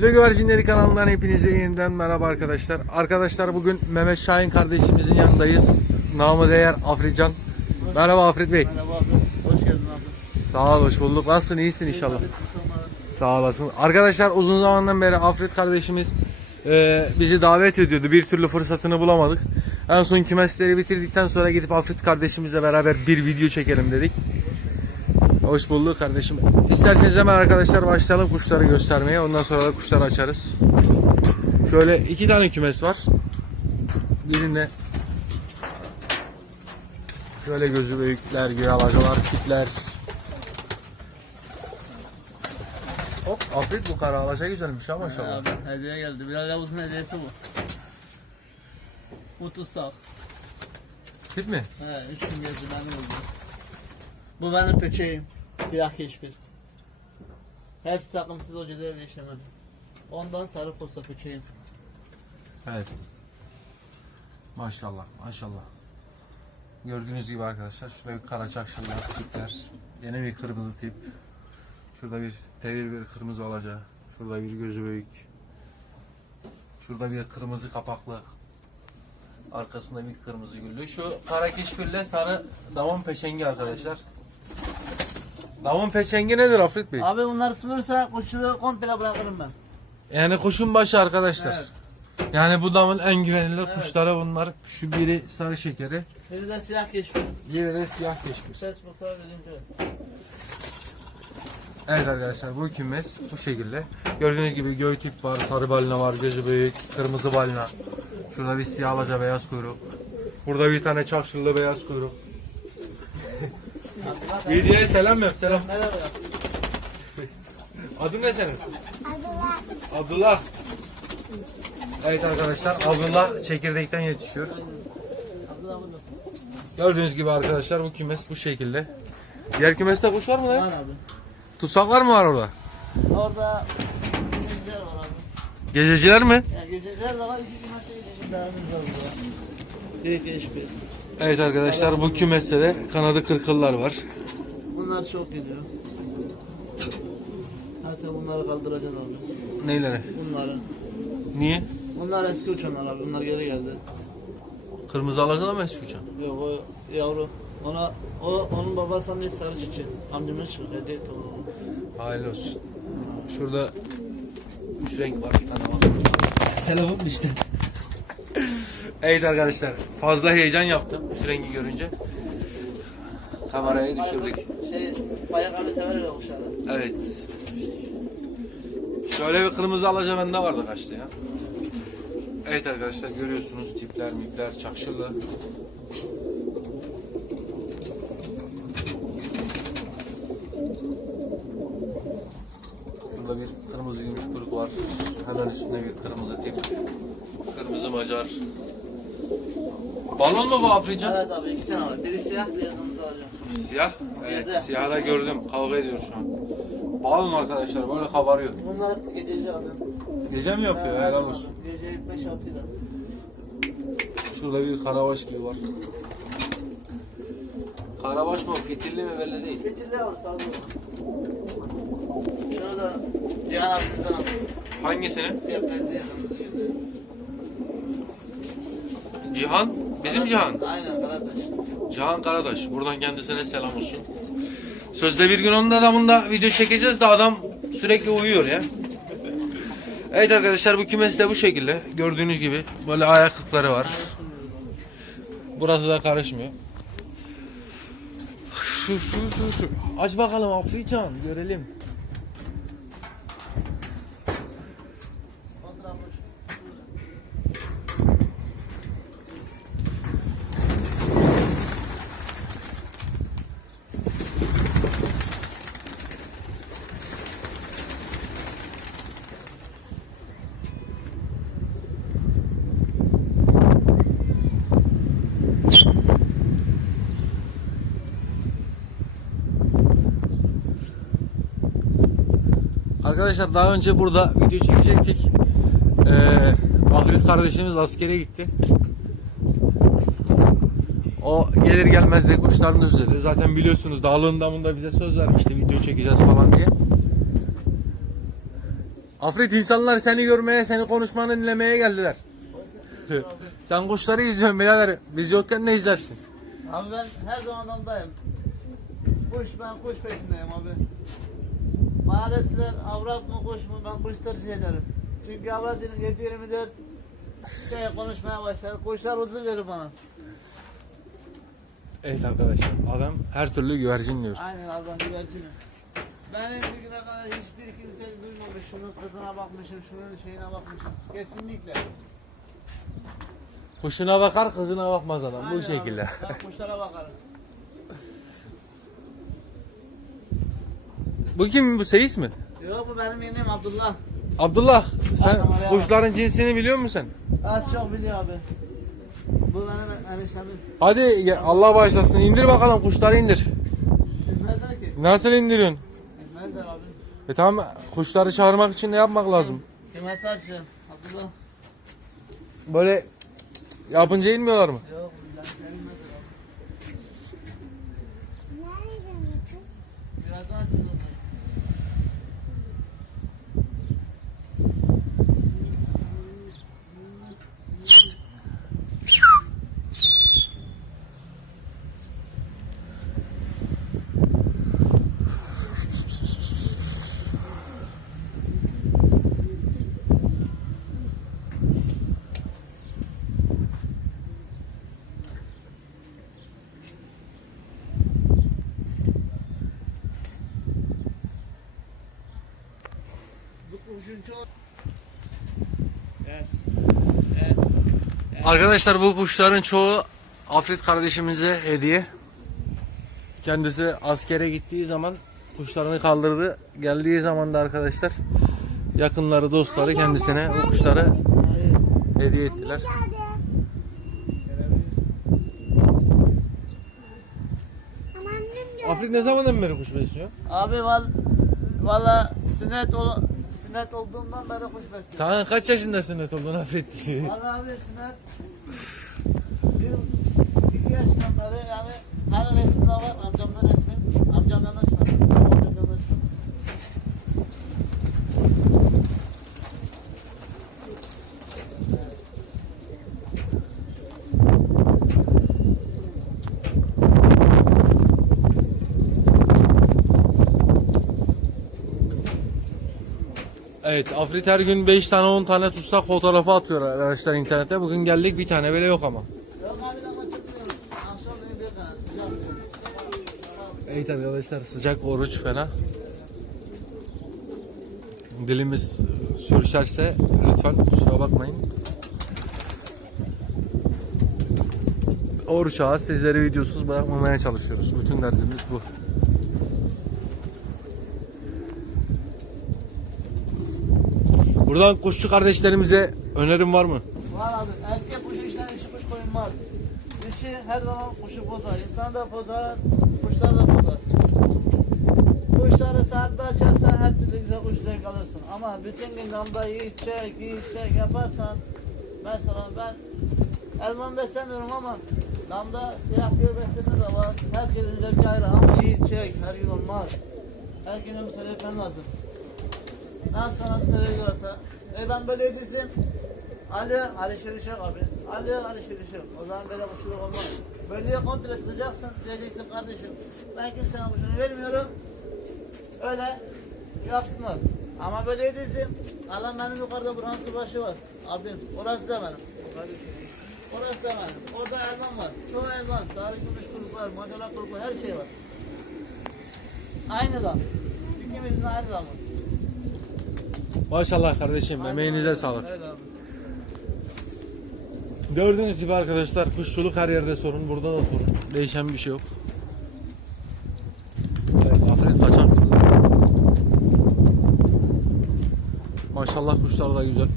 Video Güvercinleri kanalından hepinize yeniden merhaba arkadaşlar. Arkadaşlar bugün Mehmet Şahin kardeşimizin yanındayız. Namı değer African. Merhaba Afrit Bey. Merhaba abi. Hoş geldin abi. Sağ ol, hoş bulduk. Nasılsın, iyisin inşallah. Sağ olasın. Arkadaşlar uzun zamandan beri Afrit kardeşimiz e, bizi davet ediyordu. Bir türlü fırsatını bulamadık. En son kümesleri bitirdikten sonra gidip Afrit kardeşimizle beraber bir video çekelim dedik. Hoş bulduk kardeşim. İsterseniz hemen arkadaşlar başlayalım kuşları göstermeye. Ondan sonra da kuşları açarız. Şöyle iki tane kümes var. Birinde şöyle gözü büyükler, güyalacılar, tipler, Hop Afrit bu kara alaşa güzelmiş ha maşallah. Abi hediye geldi. Bilal Yavuz'un hediyesi bu. Tutsak. Tip mi? He, üç gün gezdi benim oldu. Bu benim peçeyim. Siyah keşfir. Hepsi takımsız o cedeye değişemedi. Ondan sarı posta peçeyim. Evet. Maşallah maşallah. Gördüğünüz gibi arkadaşlar şurada bir kara çakşırlar tipler. Yine bir kırmızı tip. Şurada bir tevir bir kırmızı alaca. Şurada bir gözü büyük. Şurada bir kırmızı kapaklı. Arkasında bir kırmızı güllü. Şu kara keşfirle sarı damon peçengi arkadaşlar. Damon peçengi nedir Afrit Bey? Abi bunlar tutulursa kuşları komple bırakırım ben. Yani kuşun başı arkadaşlar. Evet. Yani bu damın en güvenilir kuşları bunlar. Şu biri sarı şekeri, Biri de siyah keşfir. diğeri de siyah keşmir. Facebook'ta birinci. Evet arkadaşlar bu kümes bu şekilde. Gördüğünüz gibi göğü tip var, sarı balina var, gözü büyük, kırmızı balina. Şurada bir siyah alaca beyaz kuyruk. Burada bir tane çakşırlı beyaz kuyruk. Videoya selam yap selam. Merhaba. Adın ne senin? Abdullah. Evet arkadaşlar Abdullah çekirdekten yetişiyor. Abdullah bunu. Gördüğünüz gibi arkadaşlar bu kümes bu şekilde. Diğer kümeste kuş var mı Var lan? abi. Tutsaklar mı var orada? Orada gececiler var abi. Gececiler mi? Ya gececiler de var, iki kümese gececilerimiz var burada. Büyük eşbir. Evet arkadaşlar bu kümeste de kanadı kırkıllar var. Bunlar çok geliyor. Hatta bunları kaldıracağız abi. Neyleri? Bunları. Niye? Bunlar eski uçanlar abi. Bunlar geri geldi. Kırmızı alacağız mı eski uçan? Yok o yavru. Ona o onun babasının bir sarı çiçeği. Amcamın şu hediye onu. Hayırlı olsun. Şurada üç renk var. Bir tane var. Telefon düştü. Evet arkadaşlar fazla heyecan yaptım üç rengi görünce. Kamerayı düşürdük. Şey, bayak abi sever ya kuşları. Evet. Şöyle bir kırmızı alaca bende vardı kaçtı ya. Evet arkadaşlar görüyorsunuz tipler, mipler, çakşırlı. Burada bir kırmızı gümüş kuyruk var. Hemen üstünde bir kırmızı tip. Kırmızı macar. Balon mu bu African? Evet abi iki tane var. Biri siyah, diğeri kırmızı alacağım. Siyah. Evet, Yerde. siyahı da gördüm. Kavga ediyor şu an. Balon arkadaşlar böyle kabarıyor. Bunlar gececi abi. Gece mi yapıyor? Helal olsun. Gece 5-6 ile. Şurada bir karabaş gibi var. Karabaş mı? Fitilli mi belli değil. Var sağ olun. Şunu da Cihan abimizden aldım. Hangisini? Cihan. Bizim Cihan. Aynen Karataş. Cihan Karadaş. Buradan kendisine selam olsun. Sözde bir gün onun adamında video çekeceğiz de adam sürekli uyuyor ya. Evet arkadaşlar bu kümes de bu şekilde. Gördüğünüz gibi böyle ayaklıkları var. Burası da karışmıyor. Aç bakalım African görelim. Arkadaşlar daha önce burada video çekecektik. Ee, Afrit kardeşimiz askere gitti. O gelir gelmez de kuşlarını düzledi. Zaten biliyorsunuz dağlığın damında bize söz vermişti video çekeceğiz falan diye. Afrit insanlar seni görmeye, seni konuşmanı dinlemeye geldiler. Sen kuşları izliyorsun birader. Biz yokken ne izlersin? Abi ben her zaman ondayım. Kuş ben kuş peşindeyim abi. Bana deseler avrat mı kuş mu ben kuş tercih ederim. Çünkü avrat 7-24 şey konuşmaya başlar. Kuşlar huzur verir bana. Evet arkadaşlar adam her türlü güvercin diyor. Aynen Allah'ın güvercini. Ben en bugüne kadar hiçbir kimse duymamış. Şunun kızına bakmışım, şunun şeyine bakmışım. Kesinlikle. Kuşuna bakar kızına bakmaz adam bu Aynen şekilde. Abi. Ben kuşlara bakarım. Bu kim bu Seyis mi? Yok bu benim yeğenim Abdullah. Abdullah sen oraya kuşların cinsini biliyor musun sen? Az çok biliyor abi. Bu benim eniştemin. Hadi ya- Allah bağışlasın indir bakalım kuşları indir. Bilmezler ki. Nasıl indiriyorsun? Bilmezler abi. E tamam kuşları çağırmak için ne yapmak lazım? Kıymetli açın. Abdullah. Böyle yapınca inmiyorlar mı? Yok ben bilmezler abi. Birazdan açacağız onları. Bu kuşun çok... Evet. Evet. Arkadaşlar bu kuşların çoğu Afrit kardeşimize hediye. Kendisi askere gittiği zaman kuşlarını kaldırdı. Geldiği zaman da arkadaşlar yakınları dostları kendisine o kuşları hediye ettiler. Afrit ne zamandan beri kuş besliyor? Abi val, valla sünnet ol, sünnet olduğumdan beri kuş besliyorum. Tamam kaç yaşında sünnet oldun Afrit? Valla abi sünnet bir, iki yaşından beri yani hani resimde var amcamda resmi. Amcamdan da çıkar. Amcamdan da çıkar. Evet Afrit her gün 5 tane 10 tane tutsak fotoğrafı atıyor arkadaşlar internete. Bugün geldik bir tane bile yok ama. Evet arkadaşlar sıcak oruç fena. Dilimiz sürüşerse lütfen kusura bakmayın. Oruç ağa sizleri videosuz bırakmamaya çalışıyoruz. Bütün dersimiz bu. Buradan kuşçu kardeşlerimize önerim var mı? Var abi. Erkek kuşu işten işi kuş koyulmaz. Dişi her zaman kuşu bozar. İnsan da bozar, kuşlar da bozar. Kuşları saatte açarsan her türlü güzel kuş zevk alırsın. Ama bütün gün damda yiyip çek, yiyip çek yaparsan mesela ben elman beslemiyorum ama damda siyah göğü besleme de var. Herkesin zevki ayrı ama yiyip çek her gün olmaz. Herkese müsaade etmem lazım. Nasıl sana müsaade ediyorsa. E ben böyle dizim. Ali, Ali Şirişek abi. Ali, Ali Şirişek. O zaman böyle kuşluk olmaz. Böyle komple sıcaksın, diyeceksin kardeşim. Ben kimsenin kuşunu vermiyorum. Öyle yapsınlar. Ama böyle dizdim. Allah benim yukarıda buranın başı var. Abim, orası da benim. Orası da benim. Orada elman var. Çoğu elman. Tarih gümüş kuruklar, madalya kuruklar, her şey var. Aynı dam. İkimizin aynı damı. Maşallah kardeşim emeğinize sağlık. Gördüğünüz gibi arkadaşlar kuşçuluk her yerde sorun, burada da sorun. Değişen bir şey yok. Evet, Afrit kaçan. Maşallah kuşlar da güzel.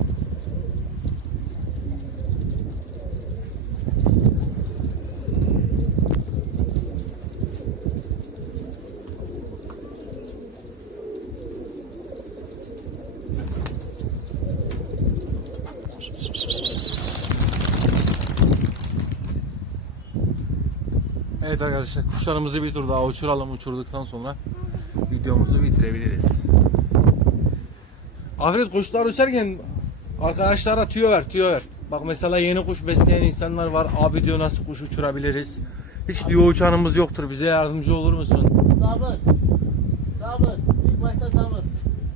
Evet arkadaşlar kuşlarımızı bir tur daha uçuralım uçurduktan sonra videomuzu bitirebiliriz. Afret kuşlar uçarken arkadaşlara tüyo ver tüyo ver. Bak mesela yeni kuş besleyen insanlar var. Abi diyor nasıl kuş uçurabiliriz? Hiç diyor uçanımız yoktur. Bize yardımcı olur musun? Sabır. Sabır. İlk başta sabır.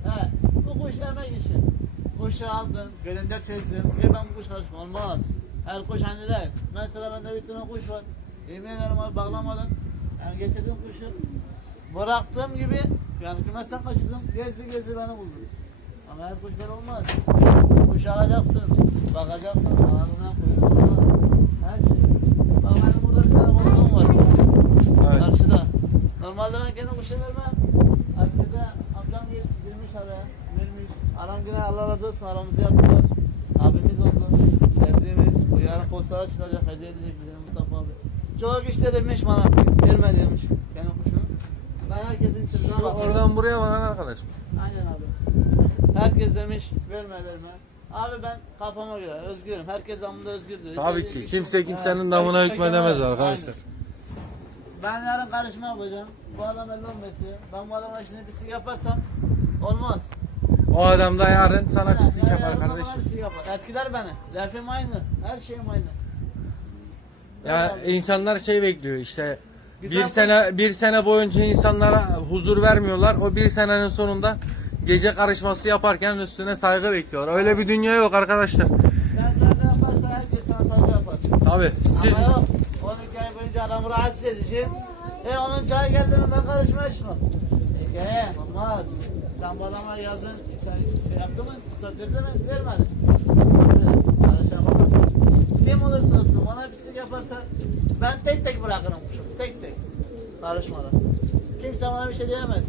He. Bu kuş emek işi. Kuşu aldın, gölünde tezdin. Bir ben bu kuş karışma olmaz. Her kuş değil. Mesela bende bir tane kuş var. Yemin ederim abi bağlamadan. Yani getirdim kuşu. Bıraktığım gibi yani kümesten kaçırdım. Gezdi gezdi beni buldu. Ama her kuş böyle olmaz. Kuşu alacaksın. Bakacaksın. Ağzına koyacaksın. Her şey. Bak benim burada bir tane bozduğum var. Evet. Karşıda. Normalde ben kendi kuşa vermem. Askerde amcam girmiş araya. Vermiş. Anam yine Allah razı olsun aramızı yaptılar. Abimiz oldu. Sevdiğimiz. Bu yarın postlara çıkacak. Hediye edecek bize. Çok işte demiş bana. Verme demiş. Kendi kuşunu. Ben herkesin çocuğuna Şu bakıyorum. oradan buraya bakan arkadaş. Aynen abi. Herkes demiş verme verme. Abi ben kafama göre özgürüm. Herkes damında özgürdür. Tabii İstediği ki. Kimse kimsenin Evet, damına kimse hükmedemez arkadaşlar. Aynen. Ben yarın karışma yapacağım. Bu adam 50 besliyor. Ben bu adama şimdi pislik yaparsam olmaz. O adam da yarın sana pislik yarın yapar bana kardeşim. pislik yapar. Etkiler beni. Lafım aynı. Her şeyim aynı. Ya insanlar şey bekliyor işte bir Güzel sene bir sene boyunca insanlara huzur vermiyorlar. O bir senenin sonunda gece karışması yaparken üstüne saygı bekliyorlar. Öyle bir dünya yok arkadaşlar. Sen saygı yaparsan herkes sana saygı yapar. Tabi siz Ama yok. 12 ay boyunca adamı rahatsız edici. E onun çay geldi mi ben karışmaya çıkmam. E olmaz. Sen bu adama yazın şey yaptı mı? Satırdı mı? Vermedi. Karış yapamazsın. Kim olursa olsun bana pislik yaparsa ben tek tek bırakırım kuşumu. Tek tek. Karışmadan. Kimse bana bir şey diyemez.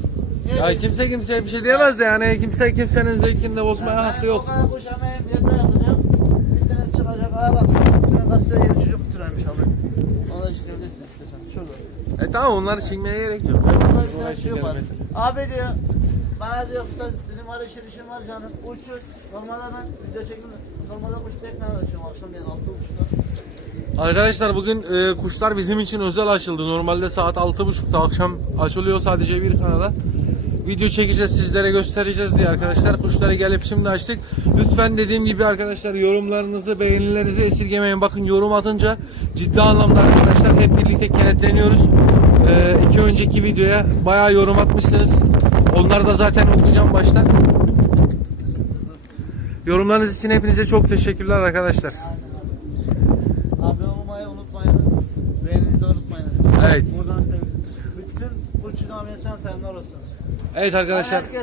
Niye ya diyecek? kimse kimseye bir şey diyemez de yani kimse kimsenin zevkinde bozmaya Ben hakkı O yok. kadar kuş emeğim yerde yatacağım. Bir tane çıkacak. Aa bak. Bir tane karşıda yeni çocuk türemiş abi. Onu da çıkabilirsin istiyorsan. Şurada. E tamam onları çekmeye gerek yok. Bir Uğraşın tane çocuk var. gelmedi. Abi diyor. Bana diyor usta var işin işim var canım. Uçur. Normalde ben video çekim Arkadaşlar bugün e, kuşlar bizim için özel açıldı. Normalde saat 6.30'da akşam açılıyor sadece bir kanala. Video çekeceğiz sizlere göstereceğiz diye arkadaşlar kuşları gelip şimdi açtık. Lütfen dediğim gibi arkadaşlar yorumlarınızı beğenilerinizi esirgemeyin. Bakın yorum atınca ciddi anlamda arkadaşlar hep birlikte kenetleniyoruz. E, iki önceki videoya bayağı yorum atmışsınız. Onları da zaten okuyacağım başta. Yorumlarınız için hepinize çok teşekkürler arkadaşlar. Abi olmayı unutmayın. Beğeninizi unutmayın. Evet. Buradan sevinirim. Bütün uçun ameliyattan selamlar olsun. Evet arkadaşlar. Herkes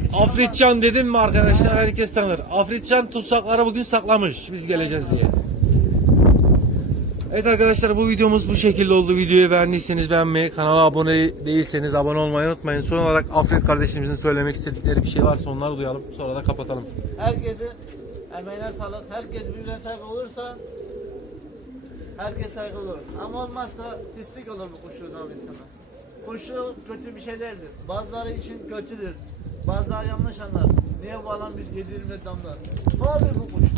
küçük Afritcan dedim mi arkadaşlar herkes tanır. Afritcan tutsakları bugün saklamış biz geleceğiz diye. Evet arkadaşlar bu videomuz bu şekilde oldu. Videoyu beğendiyseniz beğenmeyi, kanala abone değilseniz abone olmayı unutmayın. Son olarak Afrit kardeşimizin söylemek istedikleri bir şey varsa onları duyalım. Sonra da kapatalım. Herkesin emeğine sağlık. Herkes birbirine saygı olursa herkes saygı olur. Ama olmazsa pislik olur bu kuşu da insana. Kuşu kötü bir şey değildir. Bazıları için kötüdür. Bazıları yanlış anlar. Niye bu alan bir 7-24 damda? Hobi bu kuş.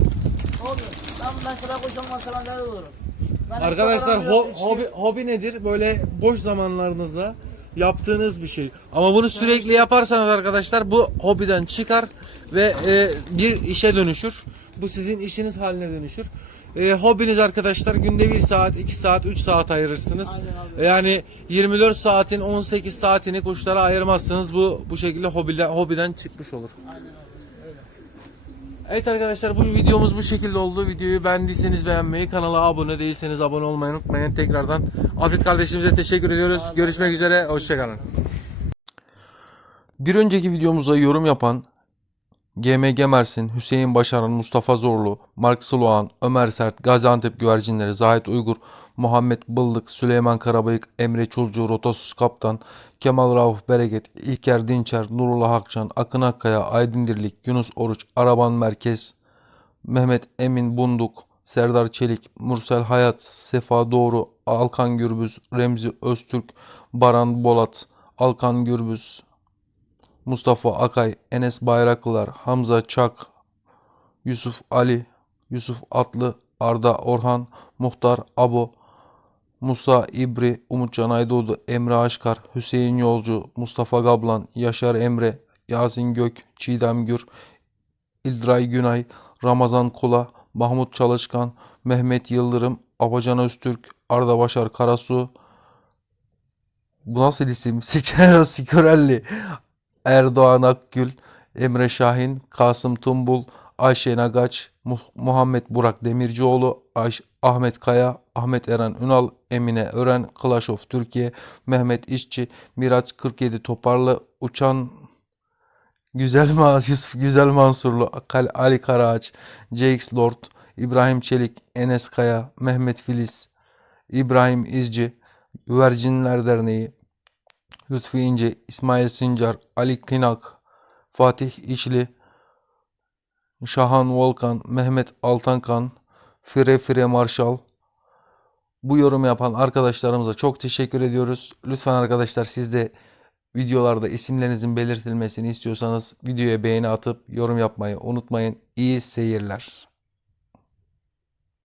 Hobi. Ben mesela kuş olmasa ben nerede olurum? Arkadaşlar ho- hobi, hobi nedir? Böyle boş zamanlarınızda yaptığınız bir şey. Ama bunu sürekli yaparsanız arkadaşlar bu hobiden çıkar ve e, bir işe dönüşür. Bu sizin işiniz haline dönüşür. E, hobiniz arkadaşlar günde 1 saat, 2 saat, 3 saat ayırırsınız. Abi. Yani 24 saatin 18 saatini kuşlara ayırmazsınız. Bu bu şekilde hobiden, hobiden çıkmış olur. Evet arkadaşlar bu videomuz bu şekilde oldu. Videoyu beğendiyseniz beğenmeyi, kanala abone değilseniz abone olmayı unutmayın. Tekrardan Afet kardeşimize teşekkür ediyoruz. Görüşmek üzere, hoşçakalın. Bir önceki videomuza yorum yapan GMG Mersin, Hüseyin Başaran, Mustafa Zorlu, Mark Sloğan, Ömer Sert, Gaziantep Güvercinleri, Zahit Uygur, Muhammed Bıldık, Süleyman Karabayık, Emre Çulcu, Rotasus Kaptan, Kemal Rauf Bereket, İlker Dinçer, Nurullah Akçan, Akın Akkaya, Aydın Dirlik, Yunus Oruç, Araban Merkez, Mehmet Emin Bunduk, Serdar Çelik, Mursel Hayat, Sefa Doğru, Alkan Gürbüz, Remzi Öztürk, Baran Bolat, Alkan Gürbüz, Mustafa Akay, Enes Bayraklılar, Hamza Çak, Yusuf Ali, Yusuf Atlı, Arda Orhan, Muhtar Abo, Musa İbri, Umutcan Aydoğdu, Emre Aşkar, Hüseyin Yolcu, Mustafa Gablan, Yaşar Emre, Yasin Gök, Çiğdem Gür, İldiray Günay, Ramazan Kula, Mahmut Çalışkan, Mehmet Yıldırım, Abacan Öztürk, Arda Başar Karasu, bu nasıl isim? Siçero Sikorelli, Erdoğan Akgül, Emre Şahin, Kasım Tumbul, Ayşe Nagaç, Mu- Muhammed Burak Demircioğlu, Ayş- Ahmet Kaya, Ahmet Eren Ünal, Emine Ören, Clash of Türkiye, Mehmet İşçi, Miraç 47 Toparlı, Uçan Güzel Yusuf Güzel Mansurlu, Ali Karaağaç, JX Lord, İbrahim Çelik, Enes Kaya, Mehmet Filiz, İbrahim İzci, Güvercinler Derneği, Lütfi İnce, İsmail Sincar, Ali Kınak, Fatih İçli, Şahan Volkan, Mehmet Altankan, Fire Fire Marshall. Bu yorum yapan arkadaşlarımıza çok teşekkür ediyoruz. Lütfen arkadaşlar siz de videolarda isimlerinizin belirtilmesini istiyorsanız videoya beğeni atıp yorum yapmayı unutmayın. İyi seyirler.